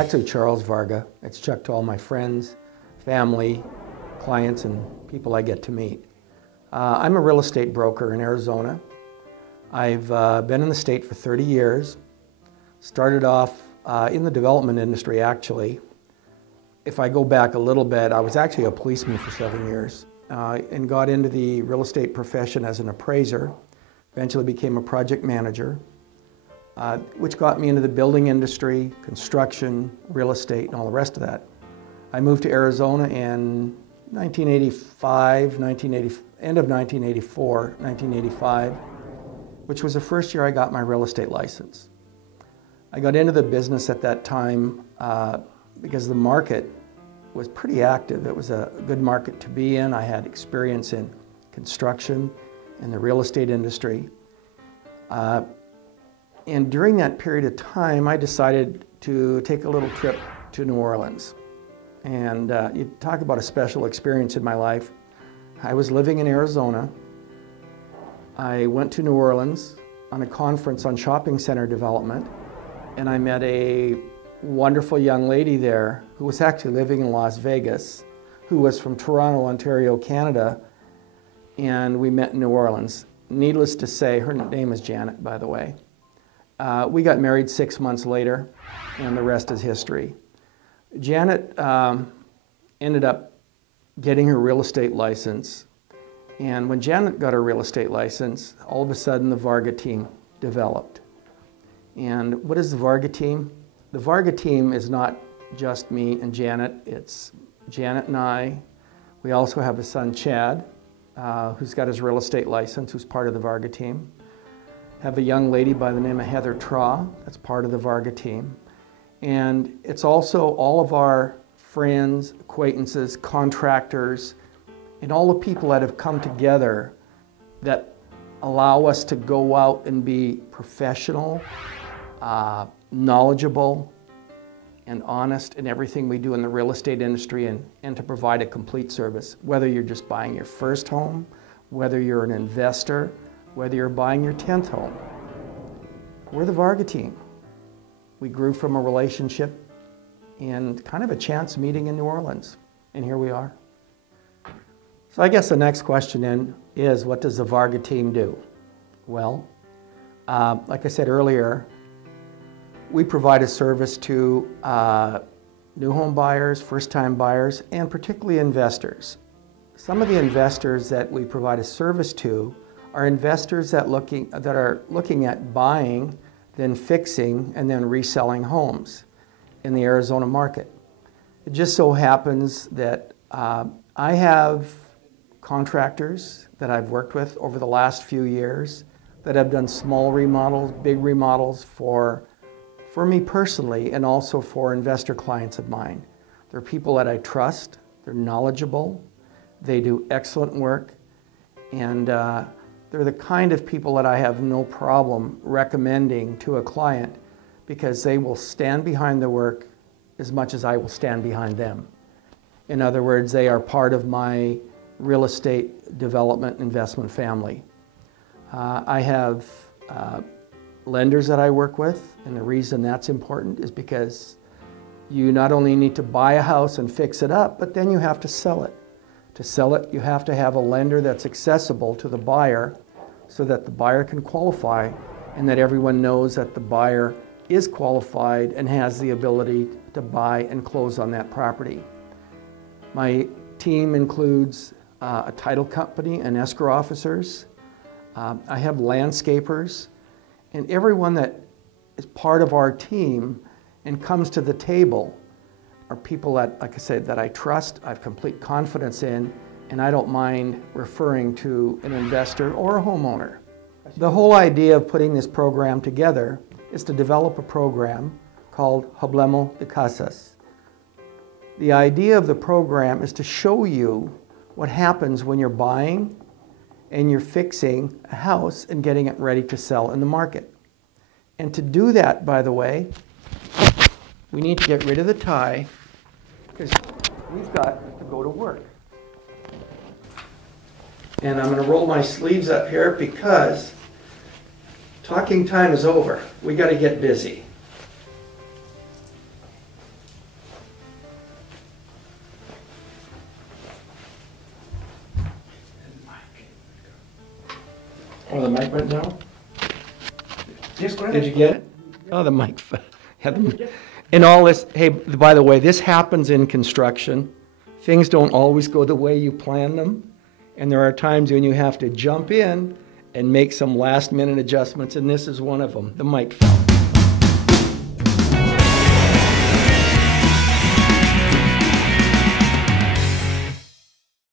actually Charles Varga. It's Chuck to all my friends, family, clients, and people I get to meet. I'm a real estate broker in Arizona. I've been in the state for 30 years. Started off in the development industry, actually. If I go back a little bit, I was actually a policeman for 7 years and got into the real estate profession as an appraiser. Eventually became a project manager, which got me into the building industry, construction, real estate, and all the rest of that. I moved to Arizona in 1985, end of 1984, 1985, which was the first year I got my real estate license. I got into the business at that time because the market was pretty active. It was a good market to be in. I had experience in construction and the real estate industry. And during that period of time, I decided to take a little trip to New Orleans. And you talk about a special experience in my life. I was living in Arizona. I went to New Orleans on a conference on shopping center development, and I met a wonderful young lady there who was actually living in Las Vegas, who was from Toronto, Ontario, Canada, and we met in New Orleans. Needless to say, her name is Janet, by the way. We got married 6 months later, and the rest is history. Janet ended up getting her real estate license, and when Janet got her real estate license, all of a sudden the Varga team developed. And what is the Varga team? The Varga team is not just me and Janet, it's Janet and I. We also have a son, Chad, who's got his real estate license, who's part of the Varga team. Have a young lady by the name of Heather Traw, that's part of the Varga team. And it's also all of our friends, acquaintances, contractors, and all the people that have come together that allow us to go out and be professional, knowledgeable, and honest in everything we do in the real estate industry, and to provide a complete service. Whether you're just buying your first home, whether you're an investor, whether you're buying your 10th home. We're the Varga team. We grew from a relationship and kind of a chance meeting in New Orleans, and here we are. So I guess the next question then is, what does the Varga team do? Well, like I said earlier, we provide a service to new home buyers, first-time buyers, and particularly investors. Some of the investors that we provide a service to are investors that are looking at buying, then fixing, and then reselling homes in the Arizona market. It just so happens that I have contractors that I've worked with over the last few years that have done small remodels, big remodels for me personally, and also for investor clients of mine. They're people that I trust, they're knowledgeable, they do excellent work, and they're the kind of people that I have no problem recommending to a client because they will stand behind the work as much as I will stand behind them. In other words, they are part of my real estate development investment family. I have lenders that I work with, and the reason that's important is because you not only need to buy a house and fix it up, but then you have to sell it. To sell it, you have to have a lender that's accessible to the buyer so that the buyer can qualify and that everyone knows that the buyer is qualified and has the ability to buy and close on that property. My team includes a title company and escrow officers. I have landscapers, and everyone that is part of our team and comes to the table are people that, like I said, that I trust, I have complete confidence in, and I don't mind referring to an investor or a homeowner. The whole idea of putting this program together is to develop a program called Hablemos de Casas. The idea of the program is to show you what happens when you're buying and you're fixing a house and getting it ready to sell in the market. And to do that, by the way, we need to get rid of the tie because we've got to go to work. And I'm going to roll my sleeves up here because talking time is over. We got to get busy. Oh, the mic went down? Yes, go ahead. Did you get it? Oh, the mic fell. And all this, hey, by the way, this happens in construction. Things don't always go the way you plan them. And there are times when you have to jump in and make some last minute adjustments, and this is one of them. The mic fell.